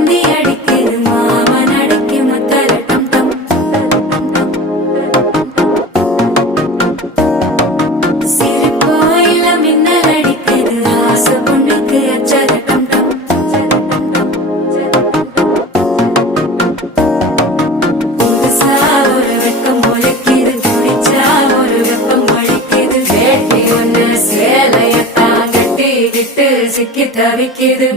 பந்தி அடிக்குது மாமன் அடிக்கு மத்தல டம் டம். சிரிப்போயில மின்னல் அடிக்குது ஆசை பொண்ணுக்கு அச்சத டம் டம். புதுசா ஒரு வெக்கம் முளைக்குது குடிச்சா ஒரு வெப்பம் வலிக்குது வேட்டி ஒண்ணு சேலையத்தான் கட்டி விட்டு சிக்கி தவிக்குது.